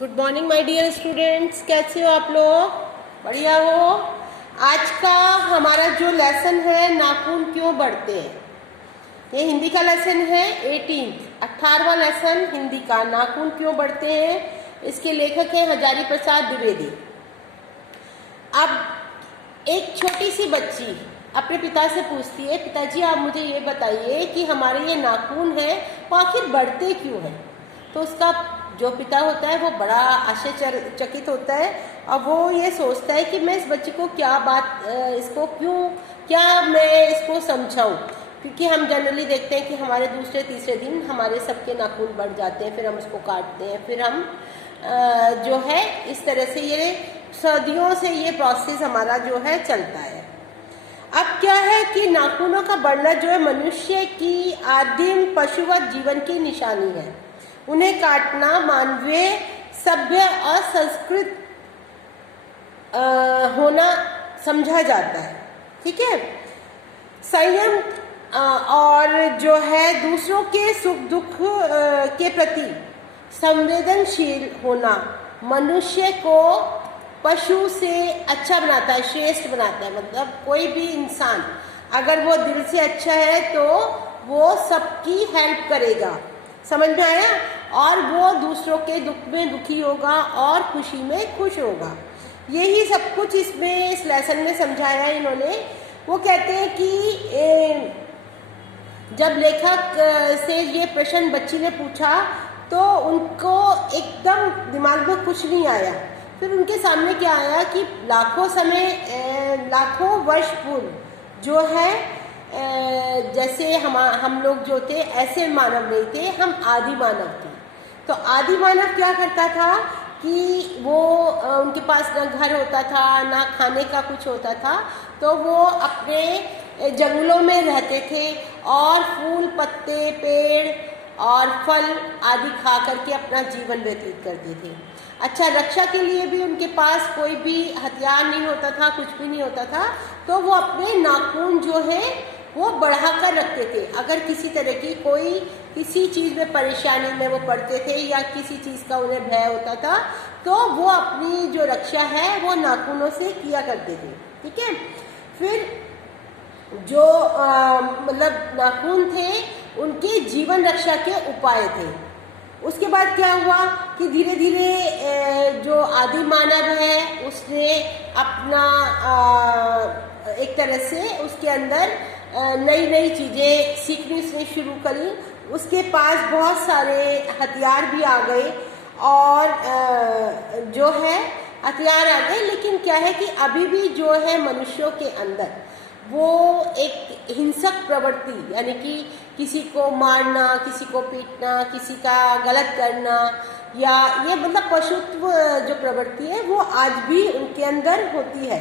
Good morning my dear students, कैसे हो आप लोग? बढ़िया हो? आज का हमारा जो लेसन है नाखून क्यों बढ़ते हैं, ये हिंदी का लेसन है 18वां लेसन हिंदी का, नाखून क्यों बढ़ते हैं। इसके लेखक हैं हजारी प्रसाद द्विवेदी। अब एक छोटी सी बच्ची अपने पिता से पूछती है, पिताजी आप मुझे ये बताइए कि हमारे ये नाखून है वो आखिर बढ़ते क्यों हैं। तो उसका जो पिता होता है वो बड़ा आश्चर्यचकित होता है और वो ये सोचता है कि मैं इस बच्चे को क्या मैं इसको समझाऊं, क्योंकि हम जनरली देखते हैं कि हमारे दूसरे तीसरे दिन हमारे सबके नाखून बढ़ जाते हैं, फिर हम उसको काटते हैं, फिर हम जो है इस तरह से ये सदियों से ये प्रोसेस हमारा जो है चलता है। अब क्या है कि नाखूनों का बढ़ना जो है मनुष्य की आदिम पशुवत जीवन की निशानी है। उन्हें काटना मानवीय, सभ्य और संस्कृत होना समझा जाता है। ठीक है, संयम और जो है दूसरों के सुख दुख के प्रति संवेदनशील होना मनुष्य को पशु से अच्छा बनाता है, श्रेष्ठ बनाता है। मतलब कोई भी इंसान अगर वो दिल से अच्छा है तो वो सबकी हेल्प करेगा, समझ में आया, और वो दूसरों के दुख में दुखी होगा और खुशी में खुश होगा। यही सब कुछ इसमें इस लेसन में समझाया है इन्होंने। वो कहते हैं कि जब लेखक से ये प्रश्न बच्ची ने पूछा तो उनको एकदम दिमाग में कुछ नहीं आया। फिर उनके सामने क्या आया कि लाखों वर्ष पूर्व जो है जैसे हम लोग जो थे ऐसे मानव नहीं थे, हम आदि मानव थे। तो आदि मानव क्या करता था कि वो उनके पास ना घर होता था ना खाने का कुछ होता था, तो वो अपने जंगलों में रहते थे और फूल पत्ते पेड़ और फल आदि खा करके अपना जीवन व्यतीत करते थे। अच्छा, रक्षा के लिए भी उनके पास कोई भी हथियार नहीं होता था, कुछ भी नहीं होता था, तो वो अपने नाखून जो है वो बढ़ा कर रखते थे। अगर किसी तरह की कोई किसी चीज़ में परेशानी में वो पड़ते थे या किसी चीज़ का उन्हें भय होता था तो वो अपनी जो रक्षा है वो नाखूनों से किया करते थे। ठीक है, फिर जो मतलब नाखून थे उनके जीवन रक्षा के उपाय थे। उसके बाद क्या हुआ कि धीरे धीरे जो आदि मानव है उसने अपना एक तरह से उसके अंदर नई नई चीज़ें सीखनी उसने शुरू करी। उसके पास बहुत सारे हथियार भी आ गए और जो है हथियार आ गए, लेकिन क्या है कि अभी भी जो है मनुष्यों के अंदर वो एक हिंसक प्रवृत्ति, यानी कि किसी को मारना, किसी को पीटना, किसी का गलत करना, या ये मतलब पशुत्व जो प्रवृत्ति है वो आज भी उनके अंदर होती है।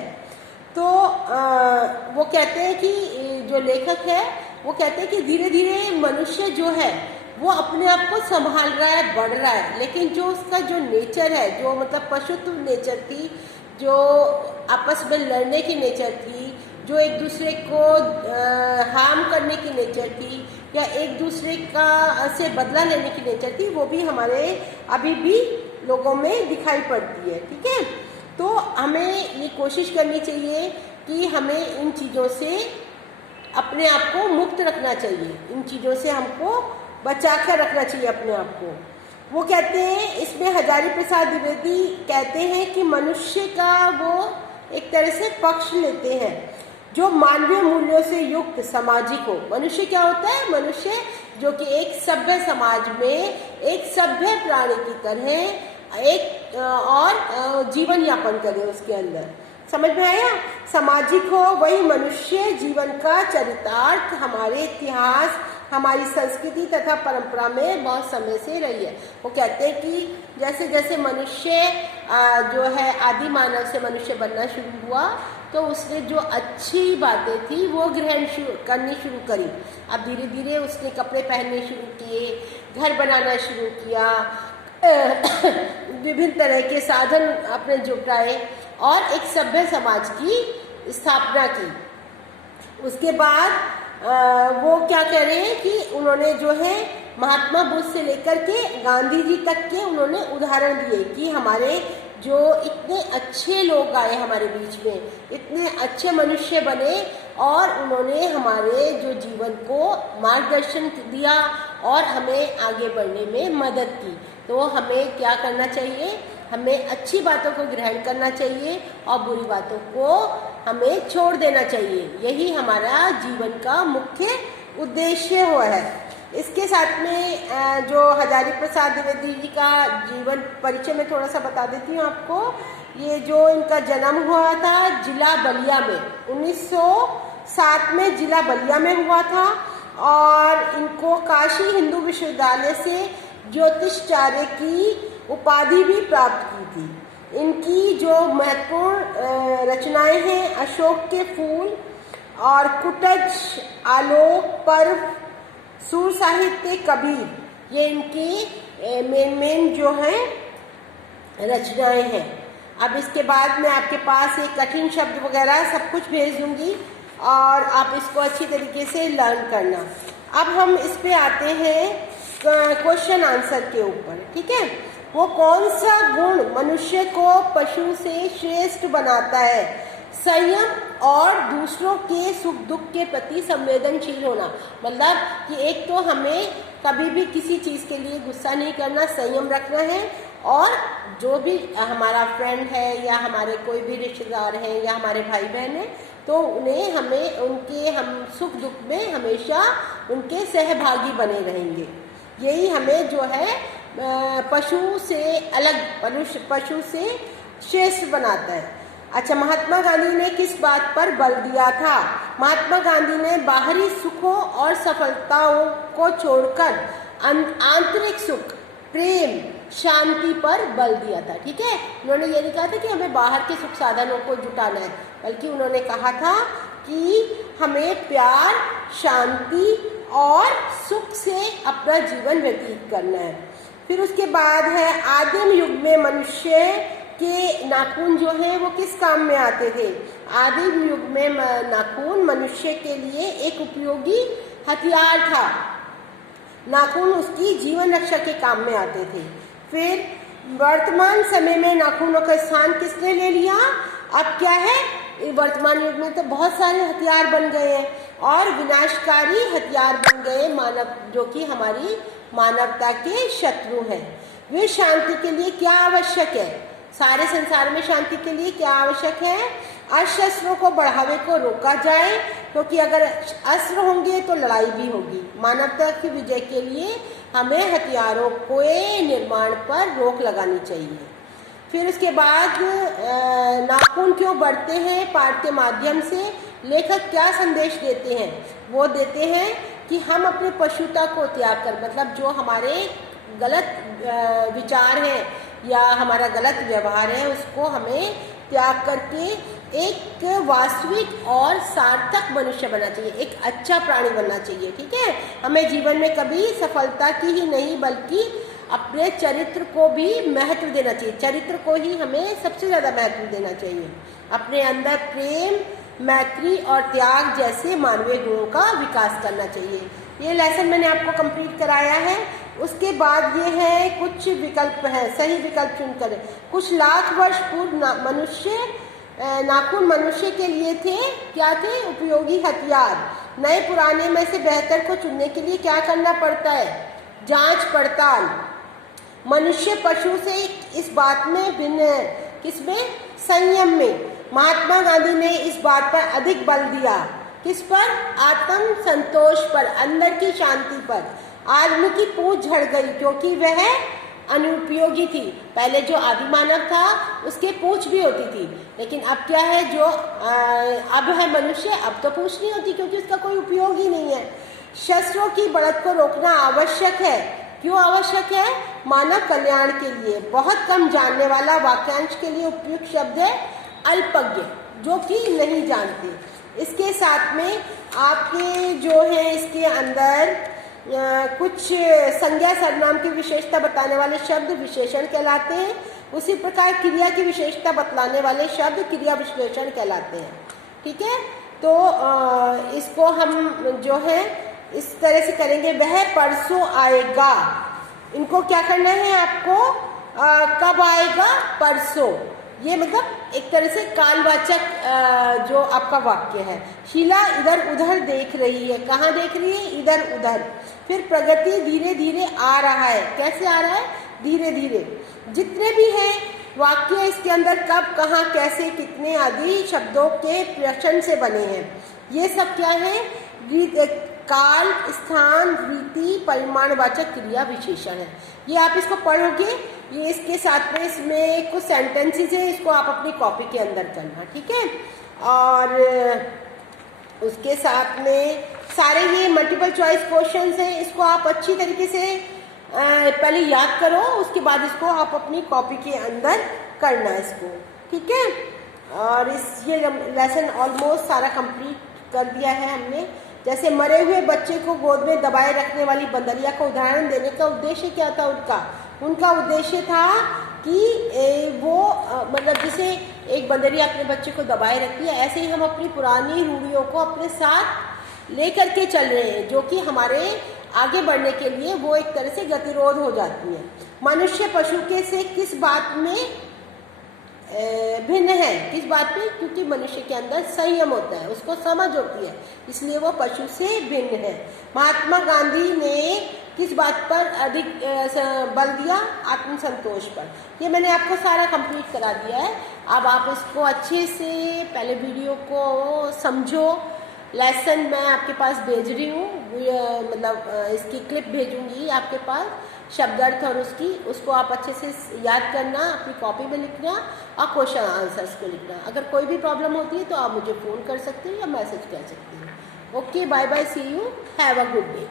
तो वो कहते हैं कि जो लेखक है वो कहते हैं कि धीरे धीरे मनुष्य जो है वो अपने आप को संभाल रहा है, बढ़ रहा है, लेकिन जो उसका जो नेचर है, जो मतलब पशुत्व नेचर थी, जो आपस में लड़ने की नेचर थी, जो एक दूसरे को हार्म करने की नेचर थी या एक दूसरे का से बदला लेने की नेचर थी, वो भी हमारे अभी भी लोगों में दिखाई पड़ती है। ठीक है, तो हमें ये कोशिश करनी चाहिए कि हमें इन चीज़ों से अपने आप को मुक्त रखना चाहिए, इन चीज़ों से हमको बचा कर रखना चाहिए अपने आप को। वो कहते हैं इसमें हजारी प्रसाद द्विवेदी कहते हैं कि मनुष्य का वो एक तरह से पक्ष लेते हैं जो मानवीय मूल्यों से युक्त सामाजिक हो। मनुष्य क्या होता है? मनुष्य जो कि एक सभ्य समाज में एक सभ्य प्राणी की तरह एक और जीवन यापन करे उसके अंदर, समझ में आया? सामाजिक हो, वही मनुष्य जीवन का चरितार्थ हमारे इतिहास, हमारी संस्कृति तथा परंपरा में बहुत समय से रही है। वो कहते हैं कि जैसे जैसे मनुष्य जो है आदि मानव से मनुष्य बनना शुरू हुआ तो उसने जो अच्छी बातें थी वो ग्रहण करनी शुरू करी। अब धीरे धीरे उसने कपड़े पहनने शुरू किए, घर बनाना शुरू किया, विभिन्न तरह के साधन अपने जुटाए और एक सभ्य समाज की स्थापना की। उसके बाद वो क्या कह रहे हैं कि उन्होंने जो है महात्मा बुद्ध से लेकर के गांधी जी तक के उन्होंने उदाहरण दिए कि हमारे जो इतने अच्छे लोग आए हमारे बीच में, इतने अच्छे मनुष्य बने और उन्होंने हमारे जो जीवन को मार्गदर्शन दिया और हमें आगे बढ़ने में मदद की। तो हमें क्या करना चाहिए, हमें अच्छी बातों को ग्रहण करना चाहिए और बुरी बातों को हमें छोड़ देना चाहिए। यही हमारा जीवन का मुख्य उद्देश्य हुआ है। इसके साथ में जो हजारी प्रसाद द्विवेदी जी का जीवन परिचय में थोड़ा सा बता देती हूँ आपको। ये जो इनका जन्म हुआ था जिला बलिया में, 1907 में जिला बलिया में हुआ था और इनको काशी हिंदू विश्वविद्यालय से ज्योतिषाचार्य की उपाधि भी प्राप्त की थी। इनकी जो महत्वपूर्ण रचनाएं हैं अशोक के फूल और कुटज, आलोक पर्व, सूर साहित्य, कबीर, ये इनकी मेन जो है रचनाएं हैं। अब इसके बाद मैं आपके पास एक कठिन शब्द वगैरह सब कुछ भेज दूंगी और आप इसको अच्छी तरीके से लर्न करना। अब हम इस पे आते हैं क्वेश्चन आंसर के ऊपर, ठीक है। वो कौन सा गुण मनुष्य को पशु से श्रेष्ठ बनाता है? संयम और दूसरों के सुख दुख के प्रति संवेदनशील होना। मतलब कि एक तो हमें कभी भी किसी चीज़ के लिए गुस्सा नहीं करना, संयम रखना है और जो भी हमारा फ्रेंड है या हमारे कोई भी रिश्तेदार हैं या हमारे भाई बहन हैं तो उन्हें हमें हम सुख दुख में हमेशा उनके सहभागी बने रहेंगे। यही हमें जो है पशु से अलग, पशु से श्रेष्ठ बनाता है। अच्छा, महात्मा गांधी ने किस बात पर बल दिया था? महात्मा गांधी ने बाहरी सुखों और सफलताओं को छोड़कर आंतरिक सुख, प्रेम, शांति पर बल दिया था, ठीक है। उन्होंने ये नहीं कहा था कि हमें बाहर के सुख साधनों को जुटाना है, बल्कि उन्होंने कहा था कि हमें प्यार, शांति और सुख से अपना जीवन व्यतीत करना है। फिर उसके बाद है आदिम युग में मनुष्य के नाखून जो है वो किस काम में आते थे? आदिम युग में नाखून मनुष्य के लिए एक उपयोगी हथियार था। नाखून उसकी जीवन रक्षा के काम में आते थे। फिर वर्तमान समय में नाखूनों का स्थान किसने ले लिया? अब क्या है, वर्तमान युग में तो बहुत सारे हथियार बन गए हैं और विनाशकारी हथियार बन गए मानव, जो कि हमारी मानवता के शत्रु हैं। वे शांति के लिए क्या आवश्यक है? सारे संसार में शांति के लिए क्या आवश्यक है? अशस्त्रों को बढ़ावे को रोका जाए, क्योंकि अगर अस्त्र होंगे तो लड़ाई भी होगी। मानवता की विजय के लिए हमें हथियारों के निर्माण पर रोक लगानी चाहिए। फिर उसके बाद नाखून क्यों बढ़ते हैं? पाठ के माध्यम से लेखक क्या संदेश देते हैं? वो देते हैं कि हम अपने पशुता को त्याग कर, मतलब जो हमारे गलत विचार हैं या हमारा गलत व्यवहार है उसको हमें त्याग करके एक वास्तविक और सार्थक मनुष्य बनना चाहिए, एक अच्छा प्राणी बनना चाहिए, ठीक है। हमें जीवन में कभी सफलता की ही नहीं बल्कि अपने चरित्र को भी महत्व देना चाहिए। चरित्र को ही हमें सबसे ज़्यादा महत्व देना चाहिए। अपने अंदर प्रेम, मैत्री और त्याग जैसे मानवीय गुणों का विकास करना चाहिए। ये लेसन मैंने आपको कंप्लीट कराया है। उसके बाद ये है कुछ विकल्प है, सही विकल्प चुनकर। कुछ लाख वर्ष पूर्व नाखून मनुष्य के लिए थे, क्या थे? उपयोगी हथियार। नए पुराने में से बेहतर को चुनने के लिए क्या करना पड़ता है? जांच पड़ताल। मनुष्य पशु से इस बात में भिन्न है, किसमें? संयम में। महात्मा गांधी ने इस बात पर अधिक बल दिया, किस पर? आत्म संतोष पर, अंदर की शांति पर। आदमी की पूंछ झड़ गई क्योंकि वह अनुपयोगी थी। पहले जो आदि मानव था उसके पूंछ भी होती थी, लेकिन अब क्या है, जो अब है मनुष्य, अब तो पूंछ नहीं होती क्योंकि उसका कोई उपयोग ही नहीं है। शस्त्रों की बढ़त को रोकना आवश्यक है। क्यों आवश्यक है? मानव कल्याण के लिए। बहुत कम जानने वाला वाक्यांश के लिए उपयुक्त शब्द है अल्पज्ञ, जो कि नहीं जानते। इसके साथ में आपके जो है इसके अंदर कुछ संज्ञा सर्वनाम की विशेषता बताने वाले शब्द विशेषण कहलाते हैं। उसी प्रकार क्रिया की विशेषता बतलाने वाले शब्द क्रिया विश्लेषण कहलाते हैं, ठीक है। तो इसको हम जो है इस तरह से करेंगे, वह परसों आएगा। इनको क्या करना है आपको, कब आएगा, परसों। ये मतलब एक तरह से कालवाचक जो आपका वाक्य है। शीला इधर उधर देख रही है, कहाँ देख रही है, इधर उधर। फिर प्रगति धीरे धीरे आ रहा है, कैसे आ रहा है, धीरे धीरे। जितने भी हैं वाक्य इसके अंदर कब, कहाँ, कैसे, कितने आदि शब्दों के प्रश्न से बने हैं। ये सब क्या है, काल, स्थान, रीति, परिमाणवाचक क्रिया विशेषण है। ये आप इसको पढ़ोगे, ये इसके साथ में इसमें कुछ सेंटेंसेस है, इसको आप अपनी कॉपी के अंदर करना, ठीक है। और उसके साथ में सारे ये मल्टीपल चॉइस क्वेश्चंस हैं, इसको आप अच्छी तरीके से पहले याद करो, उसके बाद इसको आप अपनी कॉपी के अंदर करना इसको, ठीक है। और ये लेसन ऑलमोस्ट सारा कंप्लीट कर दिया है हमने। जैसे मरे हुए बच्चे को गोद में दबाए रखने वाली बंदरिया का उदाहरण देने का उद्देश्य क्या था उनका उद्देश्य था कि वो मतलब जैसे एक बंदरिया अपने बच्चे को दबाए रखती है, ऐसे ही हम अपनी पुरानी रूढ़ियों को अपने साथ लेकर के चल रहे हैं, जो कि हमारे आगे बढ़ने के लिए वो एक तरह से गतिरोध हो जाती है। मनुष्य पशु के से किस बात में भिन्न है, किस बात पे, क्योंकि मनुष्य के अंदर संयम होता है, उसको समझ होती है, इसलिए वो पशु से भिन्न है। महात्मा गांधी ने किस बात पर अधिक बल दिया, आत्मसंतोष पर। ये मैंने आपको सारा कंप्लीट करा दिया है। अब आप इसको अच्छे से पहले वीडियो को समझो। लेसन मैं आपके पास भेज रही हूँ, मतलब इसकी क्लिप भेजूंगी आपके पास, शब्दार्थ और उसको आप अच्छे से याद करना, अपनी कॉपी में लिखना और क्वेश्चन आंसर्स को लिखना। अगर कोई भी प्रॉब्लम होती है तो आप मुझे फ़ोन कर सकते हैं या मैसेज कर सकते हैं। Okay, bye bye, see you, have a good day.